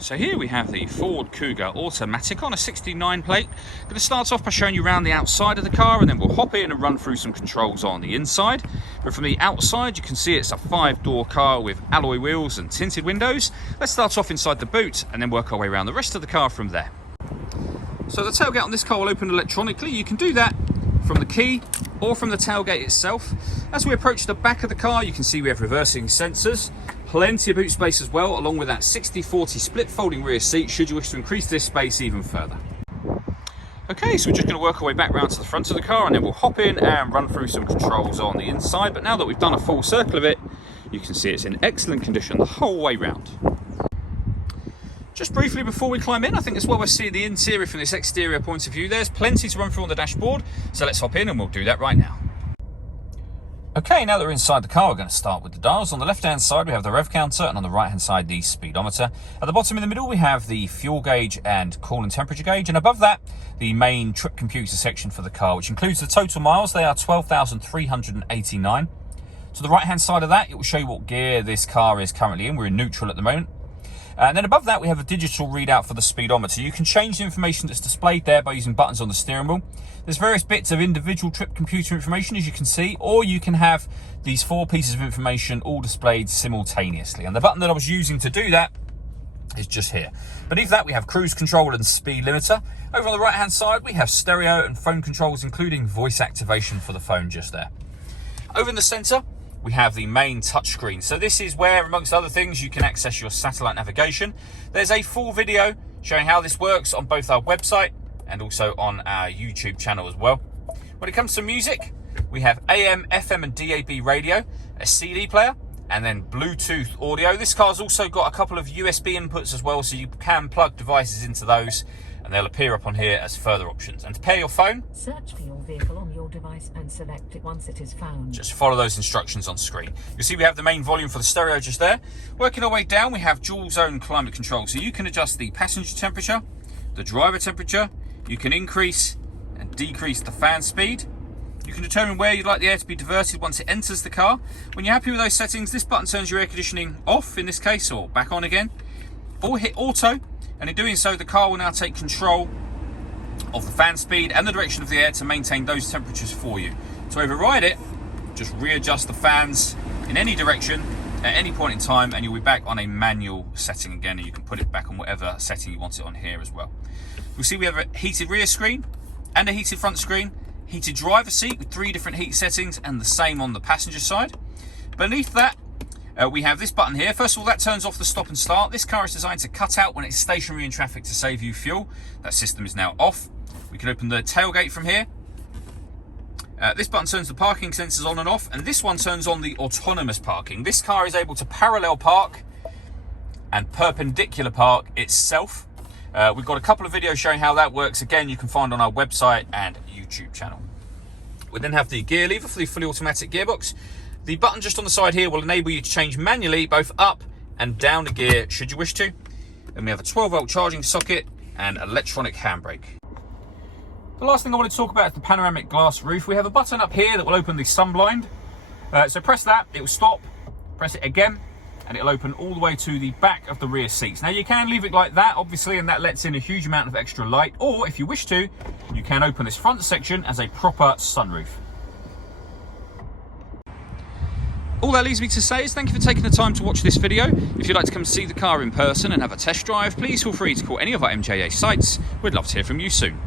So here we have the Ford Kuga automatic on a 69 plate. Going to start off by showing you around the outside of the car, and then we'll hop in and run through some controls on the inside. But from the outside you can see it's a 5-door car with alloy wheels and tinted windows. Let's start off inside the boot and then work our way around the rest of the car from there. So the tailgate on this car will open electronically. You can do that from the key or from the tailgate itself. As we approach the back of the car, you can see we have reversing sensors. Plenty of boot space as well, along with that 60-40 split folding rear seat should you wish to increase this space even further. Okay, so we're just going to work our way back round to the front of the car and then we'll hop in and run through some controls on the inside. But now that we've done a full circle of it, you can see it's in excellent condition the whole way round. Just briefly before we climb in, I think it's well we're seeing the interior from this exterior point of view. There's plenty to run through on the dashboard, so let's hop in and we'll do that right now. Okay, now that we're inside the car, we're going to start with the dials. On the left-hand side, we have the rev counter, and on the right-hand side, the speedometer. At the bottom in the middle, we have the fuel gauge and coolant temperature gauge, and above that, the main trip computer section for the car, which includes the total miles. They are 12,389. To the right-hand side of that, it will show you what gear this car is currently in. We're in neutral at the moment. And then above that, we have a digital readout for the speedometer. You can change the information that's displayed there by using buttons on the steering wheel. There's various bits of individual trip computer information, as you can see, or you can have these 4 pieces of information all displayed simultaneously. And the button that I was using to do that is just here. Beneath that, we have cruise control and speed limiter. Over on the right-hand side, we have stereo and phone controls, including voice activation for the phone just there. Over in the center, we have the main touchscreen. So this is where, amongst other things, you can access your satellite navigation. There's a full video showing how this works on both our website and also on our YouTube channel as well. When it comes to music, we have AM, FM and DAB radio, a CD player, and then Bluetooth audio. This car's also got a couple of USB inputs as well, so you can plug devices into those, and they'll appear up on here as further options. And to pair your phone, search for your vehicle on your device and select it once it is found. Just follow those instructions on screen. You'll see we have the main volume for the stereo just there. Working our way down, we have dual zone climate control. So you can adjust the passenger temperature, the driver temperature. You can increase and decrease the fan speed. You can determine where you'd like the air to be diverted once it enters the car. When you're happy with those settings, this button turns your air conditioning off in this case, or back on again. Or hit auto, and in doing so, the car will now take control of the fan speed and the direction of the air to maintain those temperatures for you. To override it, just readjust the fans in any direction at any point in time, and you'll be back on a manual setting again, and you can put it back on whatever setting you want it on here as well. You'll see we have a heated rear screen and a heated front screen, heated driver seat with 3 different heat settings, and the same on the passenger side. Beneath that, we have this button here. First of all, that turns off the stop and start. This car is designed to cut out when it's stationary in traffic to save you fuel. That system is now off. We can open the tailgate from here. This button turns the parking sensors on and off, and this one turns on the autonomous parking. This car is able to parallel park and perpendicular park itself. We've got a couple of videos showing how that works. Again, you can find on our website and YouTube channel. We then have the gear lever for the fully automatic gearbox. The button just on the side here will enable you to change manually both up and down a gear should you wish to. Then we have a 12-volt charging socket and electronic handbrake. The last thing I want to talk about is the panoramic glass roof. We have a button up here that will open the sun blind. So press that, it will stop. Press it again, and it'll open all the way to the back of the rear seats. Now you can leave it like that, obviously, and that lets in a huge amount of extra light. Or if you wish to, you can open this front section as a proper sunroof. All that leaves me to say is thank you for taking the time to watch this video. If you'd like to come see the car in person and have a test drive, please feel free to call any of our MJA sites. We'd love to hear from you soon.